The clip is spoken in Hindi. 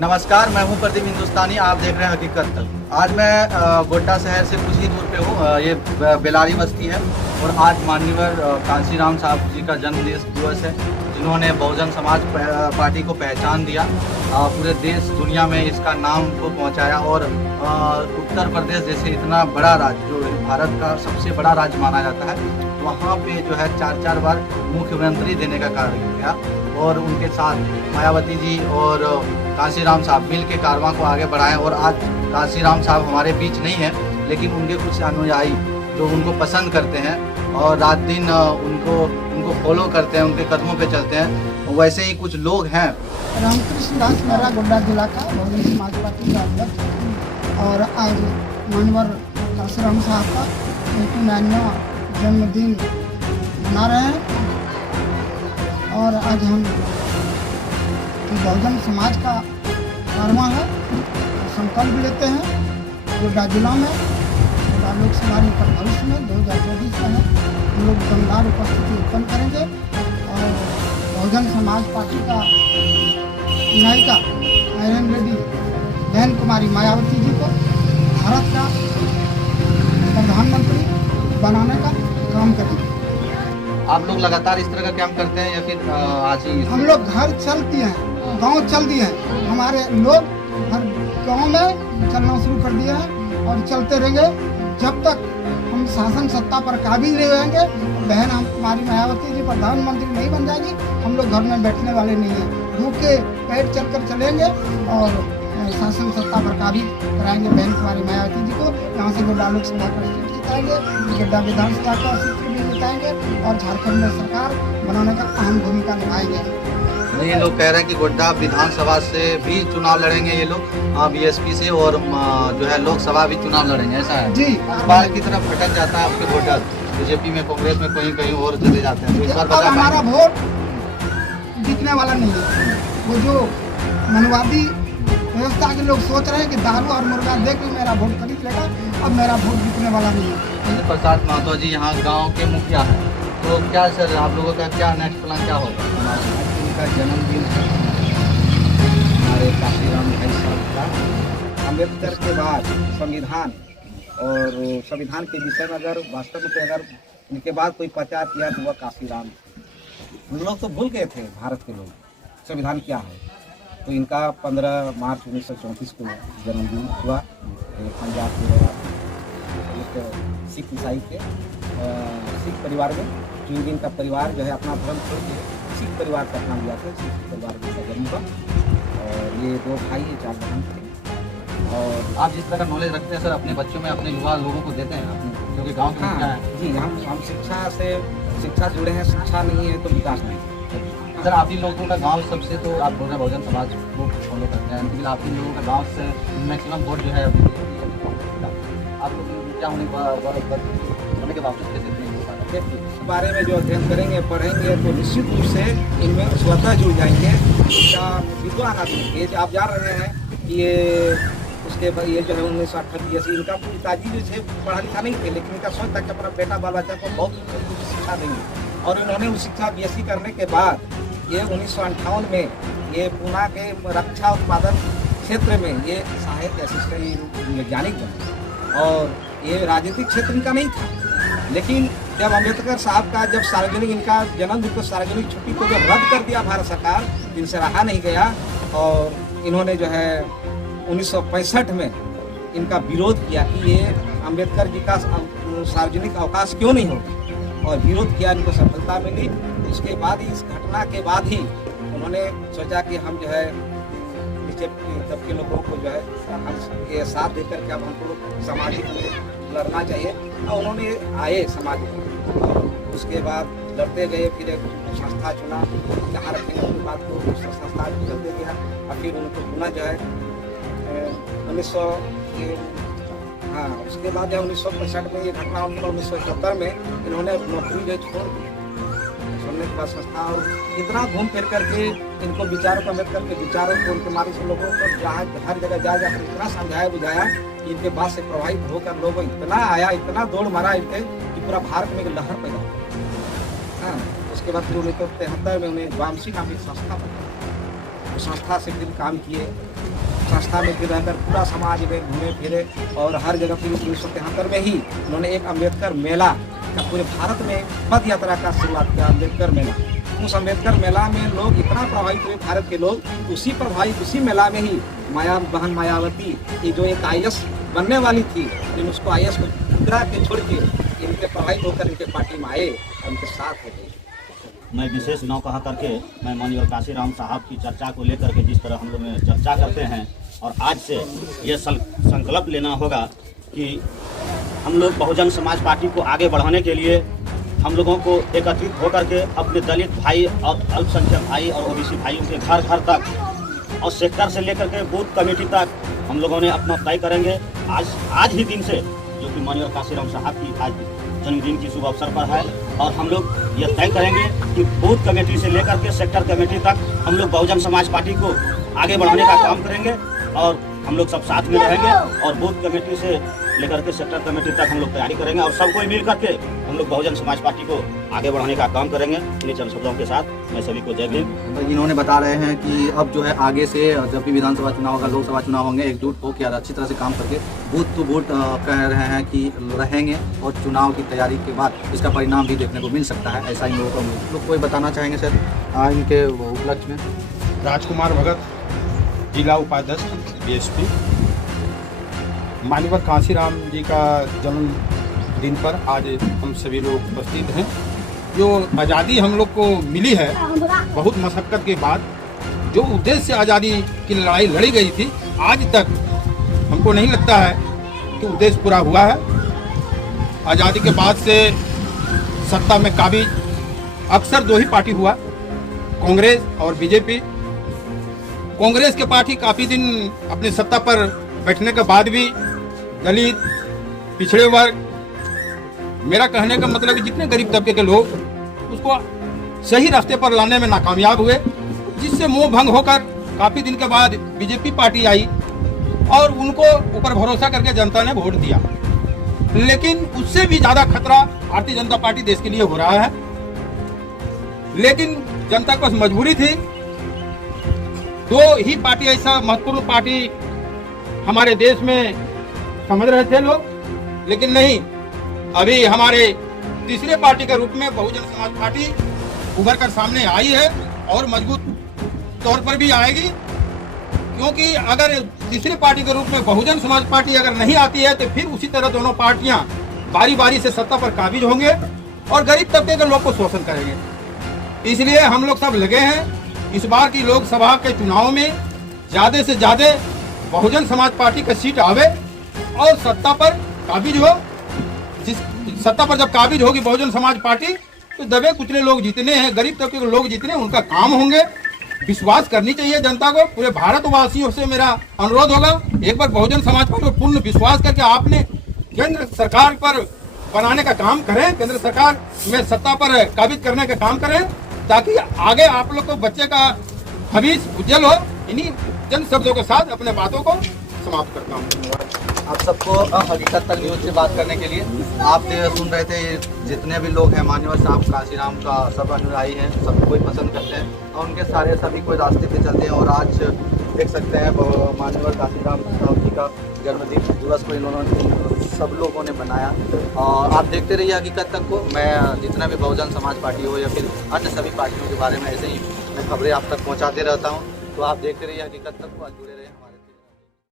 नमस्कार, मैं हूं प्रदीप हिंदुस्तानी। आप देख रहे हैं हकीकत तक। आज मैं गोड्डा शहर से कुछ ही दूर पे हूं। ये बेलारी बस्ती है और आज माननीय कांशीराम साहब जी का जन्म दिवस है, जिन्होंने बहुजन समाज पार्टी को पहचान दिया, पूरे देश दुनिया में इसका नाम को पहुंचाया। और उत्तर प्रदेश जैसे इतना बड़ा राज्य, जो भारत का सबसे बड़ा राज्य माना जाता है, वहाँ पे जो है 4 बार मुख्यमंत्री देने का कार्य किया। और उनके साथ मायावती जी और कांशीराम साहब मिल के कारवां को आगे बढ़ाएं। और आज कांशीराम साहब हमारे बीच नहीं है, लेकिन उनके कुछ अनुयायी जो उनको पसंद करते हैं और रात दिन उनको फॉलो करते हैं, उनके कदमों पे चलते हैं, वैसे ही कुछ लोग हैं। रामकृष्ण दास मेरा गोड्डा जिला का बहुजन समाज पार्टी का अध्यक्ष। और आज मानवर कांशीराम साहब का 89वां जन्मदिन मना रहे हैं। और आज हम बहुजन समाज का कारवां है, संकल्प लेते हैं गोड्डा जिला में, गोड्डा लोकसभा में 2024 में हम लोग दमदार उपस्थिति उत्पन्न करेंगे। और बहुजन समाज पार्टी का नायिका आयरन लेडी बहन कुमारी मायावती जी को भारत का प्रधानमंत्री बनाने का काम करेंगे। आप लोग लगातार इस तरह का काम करते हैं या फिर आज ही? हम लोग घर चल दिए हैं, गांव चल दिए हैं, हमारे लोग हर गांव में चलना शुरू कर दिए हैं और चलते रहेंगे जब तक हम शासन सत्ता पर काबिज नहीं रहेंगे। बहन हम कुमारी मायावती जी प्रधानमंत्री नहीं बन जाएगी, हम लोग घर में बैठने वाले नहीं हैं। भूखे पेट चलकर चलेंगे और शासन सत्ता पर काबिज कराएंगे बहन कुमारी मायावती जी को। यहाँ से गोड्डा लोकसभा का सीट जिताएंगे, गोड्डा विधानसभा का सीट भी जिताएंगे और झारखंड में सरकार बनाने का अहम भूमिका निभाएंगे। ये लोग कह रहे हैं कि गोड्डा विधानसभा से भी चुनाव लड़ेंगे ये लोग, बीएसपी से, और जो है लोकसभा भी चुनाव लड़ेंगे, ऐसा है जी। बाहर की तरफ भटक जाता है आपके वोटर, बीजेपी में, कांग्रेस में, कहीं और चले जाते हैं। तो इस बार अब हमारा वोट बिकने वाला नहीं है। वो जो मनवादी व्यवस्था के लोग सोच रहे हैं कि दारू और मुर्गा दे के मेरा वोट खरीद लेगा, अब मेरा वोट बिकने वाला नहीं है। प्रसाद महतो जी यहाँ गाँव के मुखिया हैं, तो क्या सर आप लोगों का क्या नेक्स्ट प्लान क्या होगा? का जन्मदिन है हमारे कांशीराम भाई साहब का। अम्बेडकर के बाद संविधान और संविधान के विषय में अगर वास्तव में अगर इनके बाद कोई प्रचार किया तो वह कांशीराम। हम लोग तो भूल गए थे भारत के लोग संविधान क्या है। तो इनका 15 मार्च 1934 को जन्मदिन हुआ। पंजाब के एक सिख ईसाई के सिख परिवार में, जो इनका परिवार जो है अपना धर्म छोड़ के सिख परिवार का नाम लिया था। सिख परिवार में इसका जन्म हुआ और ये 2 भाई 4 बहन थे। और आप जिस तरह का नॉलेज रखते हैं सर, अपने बच्चों में, अपने युवा लोगों को देते हैं अपने, क्योंकि गांव के मुखिया हैं। जी, हम शिक्षा से जुड़े हैं। शिक्षा नहीं है तो विकास नहीं। सर आप ही लोगों का गांव सबसे, तो आप बोल रहे हैं बहुजन समाज को फॉलो करते हैं, लेकिन आप ही लोगों का गांव से मैक्सिमम वोट जो है आप लोग क्या होने के बावजूद कैसे इस बारे में जो अध्ययन करेंगे, पढ़ेंगे, तो निश्चित रूप से इनमें स्वतः जुड़ जाएंगे। इसका विद्वान आदमी आप जान रहे हैं कि ये जो है 1988 इनका पिताजी जो थे पढ़ा लिखा नहीं थे, लेकिन इनका सोच था कि अपना बेटा बाल बच्चा को बहुत शिक्षा देंगे। और इन्होंने उस शिक्षा BSc करने के बाद ये 1958 में ये पूना के रक्षा उत्पादन क्षेत्र में ये सहायक असिस्टेंट वैज्ञानिक बने। और ये राजनीतिक क्षेत्र इनका नहीं था, लेकिन जब अम्बेडकर साहब का जब सार्वजनिक इनका जन्मदिन को सार्वजनिक छुट्टी को जब रद्द कर दिया भारत सरकार, जिनसे रहा नहीं गया, और इन्होंने जो है 1965 में इनका विरोध किया कि ये अम्बेडकर जी का सार्वजनिक अवकाश क्यों नहीं होगा, और विरोध किया, इनको सफलता मिली। इसके बाद इस घटना के बाद ही उन्होंने सोचा कि हम जो है नीचे तबके लोगों को जो है हम ये साथ देकर के अब हमको सामाजिक लड़ना चाहिए। और उन्होंने आए समाज में, उसके बाद लड़ते गए। फिर एक संस्था चुना, जहाँ रखेंगे उनकी बात को, संस्था चलते गया। और फिर उनको चुना जो है 1900 हाँ, उसके बाद 1965 में ये घटना होने पर 1971 में इन्होंने नौकरी जो छोड़ दी। छोड़ने के बाद संस्था और इतना घूम फिर करके इनको विचारों को, अम्बेडकर के विचारों को, उनके मारे से लोगों को जहाँ हर जगह जा जाकर इतना समझाया बुझाया कि इनके बात से प्रभावित होकर लोग इतना आया, इतना दौड़ मारा इनके कि पूरा भारत में एक लहर पैदा हुई। हाँ, उसके बाद फिर 1973 में उन्हें वामसी नाम की संस्था बनी। संस्था से फिर काम किए संस्था में भी रहकर पूरा समाज में घूमे फिरे और हर जगह फिर 1973 में ही उन्होंने एक अम्बेडकर मेला का पूरे भारत में पद यात्रा का शुरुआत किया, अम्बेडकर मेला। उस अम्बेडकर मेला में लोग इतना प्रभावित हुए, भारत के लोग उसी मेला में ही बहन मायावती की जो एक IAS बनने वाली थी, लेकिन उसको IAS को गिरा के छोड़ के इनके प्रभावित होकर इनके पार्टी में आए, उनके साथ हो गए। मैं विशेष न कहा करके मैं माननीय काशीराम साहब की चर्चा को लेकर के जिस तरह हम लोग चर्चा करते हैं और आज से ये संकल्प लेना होगा कि हम लोग बहुजन समाज पार्टी को आगे बढ़ाने के लिए हम लोगों को एकत्रित होकर के अपने दलित भाई और अल्पसंख्यक भाई और OBC भाइयों के घर घर तक और सेक्टर से लेकर के बूथ कमेटी तक हम लोगों ने अपना तय करेंगे। आज ही दिन से जो कि माननीय काशीराम साहब की आज जन्मदिन की शुभ अवसर पर है और हम लोग ये तय करेंगे कि बूथ कमेटी से लेकर के सेक्टर कमेटी तक हम लोग बहुजन समाज पार्टी को आगे बढ़ाने का काम करेंगे और हम लोग सब साथ में रहेंगे और बूथ कमेटी से लेकर के सेक्टर कमेटी तक हम लोग तैयारी करेंगे और सब कोई मिल करके हम लोग बहुजन समाज पार्टी को आगे बढ़ाने का काम करेंगे। इन्हीं चंद शब्दों के साथ मैं सभी को जय भीम। इन्होंने बता रहे हैं कि अब जो है आगे से जब भी विधानसभा चुनाव होगा, लोकसभा चुनाव होंगे, एकजुट होकर अच्छी तरह से काम करके बूथ टू बूथ कह रहे हैं कि रहेंगे और चुनाव की तैयारी के बाद इसका परिणाम भी देखने को मिल सकता है, ऐसा इन लोगों को लोग कोई बताना चाहेंगे सर इनके उपलक्ष्य में। राजकुमार भगत, जिला उपाध्यक्ष BSP। माननीय कांशीराम जी का जन्मदिन पर आज हम सभी लोग उपस्थित हैं। जो आज़ादी हम लोग को मिली है बहुत मशक्क़त के बाद, जो उद्देश्य से आज़ादी की लड़ाई लड़ी गई थी, आज तक हमको नहीं लगता है कि उद्देश्य पूरा हुआ है। आज़ादी के बाद से सत्ता में काबिज अक्सर दो ही पार्टी हुआ, कांग्रेस और BJP। कांग्रेस के पार्टी काफ़ी दिन अपनी सत्ता पर बैठने के बाद भी दलित, पिछड़े वर्ग, मेरा कहने का मतलब है जितने गरीब तबके के लोग, उसको सही रास्ते पर लाने में नाकामयाब हुए, जिससे मोह भंग होकर काफ़ी दिन के बाद BJP पार्टी आई और उनको ऊपर भरोसा करके जनता ने वोट दिया। लेकिन उससे भी ज़्यादा खतरा भारतीय जनता पार्टी देश के लिए हो रहा है। लेकिन जनता को मजबूरी थी, दो ही पार्टी ऐसा महत्वपूर्ण पार्टी हमारे देश में समझ रहे थे लोग, लेकिन नहीं, अभी हमारे तीसरे पार्टी के रूप में बहुजन समाज पार्टी उभर कर सामने आई है और मजबूत तौर पर भी आएगी। क्योंकि अगर तीसरी पार्टी के रूप में बहुजन समाज पार्टी अगर नहीं आती है तो फिर उसी तरह दोनों पार्टियां बारी बारी से सत्ता पर काबिज होंगे और गरीब तबके के लोग को शोषण करेंगे। इसलिए हम लोग सब लगे हैं इस बार की लोकसभा के चुनाव में ज़्यादा से ज़्यादा बहुजन समाज पार्टी का सीट आवे और सत्ता पर काबिज हो। जिस सत्ता पर जब काबिज होगी बहुजन समाज पार्टी तो दबे कुचले लोग जितने हैं, गरीब तबके के लोग जितने, उनका काम होंगे। विश्वास करनी चाहिए जनता को। पूरे भारतवासियों से मेरा अनुरोध होगा, एक बार बहुजन समाज पार्टी पर पूर्ण विश्वास करके आपने केंद्र सरकार पर बनाने का काम करें, केंद्र सरकार में सत्ता पर काबिज करने का काम करें, ताकि आगे आप लोग को बच्चे का भविष्य उज्जवल हो। इन्हीं चंद शब्दों के साथ अपने बातों को समाप्त करता हूँ। आप सबको हकीकत तक न्यूज़ से बात करने के लिए आप सुन रहे थे। जितने भी लोग हैं मान्यवर साहब काशीराम का सब अनुयायी हैं, सब कोई पसंद करते हैं और उनके सभी कोई रास्ते पे चलते हैं। और आज देख सकते हैं मान्यवर काशीराम साहब जी का जन्मदिन दिवस को इन्होंने सब लोगों ने बनाया। और आप देखते रहिए हकीकत तक को। मैं जितना भी बहुजन समाज पार्टी हो या फिर अन्य सभी पार्टियों के बारे में ऐसे ही मैं खबरें आप तक पहुँचाते रहता हूँ। तो आप देखते रहिए हकीकत तक को, जुड़े रहे हमारे।